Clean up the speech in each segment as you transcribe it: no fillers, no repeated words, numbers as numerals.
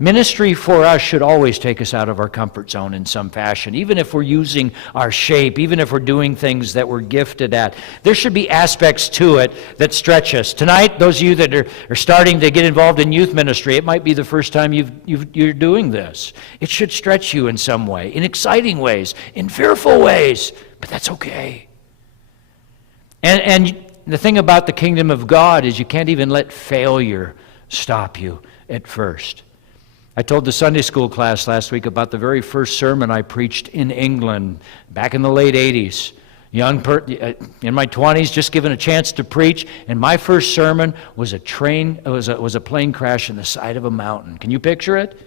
Ministry for us should always take us out of our comfort zone in some fashion, even if we're using our shape, even if we're doing things that we're gifted at. There should be aspects to it that stretch us. Tonight, those of you that are starting to get involved in youth ministry, it might be the first time you're doing this. It should stretch you in some way, in exciting ways, in fearful ways, but that's okay. And the thing about the kingdom of God is you can't even let failure stop you at first. I told the Sunday school class last week about the very first sermon I preached in England back in the late 80s. In my 20s, just given a chance to preach, and my first sermon was a plane crash in the side of a mountain. Can you picture it?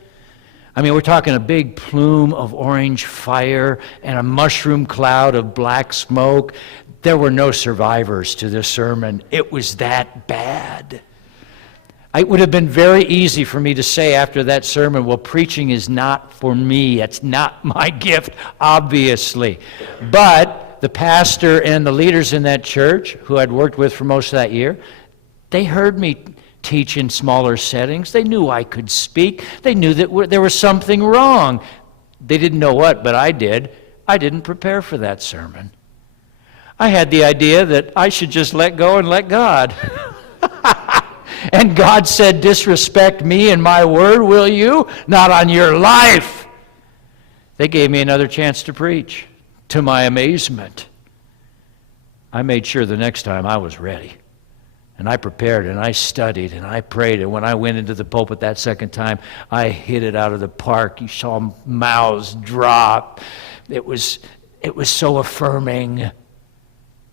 I mean, we're talking a big plume of orange fire and a mushroom cloud of black smoke. There were no survivors to this sermon. It was that bad. It would have been very easy for me to say after that sermon, well, preaching is not for me. It's not my gift, obviously. But the pastor and the leaders in that church, who I'd worked with for most of that year, they heard me teach in smaller settings. They knew I could speak. They knew that there was something wrong. They didn't know what, but I did. I didn't prepare for that sermon. I had the idea that I should just let go and let God. And God said, disrespect me and my word, will you? Not on your life. They gave me another chance to preach. To my amazement, I made sure the next time I was ready. And I prepared and I studied and I prayed. And when I went into the pulpit that second time, I hit it out of the park. You saw mouths drop. It was so affirming.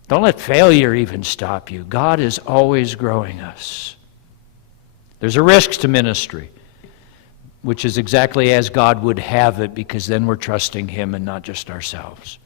Don't let failure even stop you. God is always growing us. There's a risk to ministry, which is exactly as God would have it, because then we're trusting Him and not just ourselves.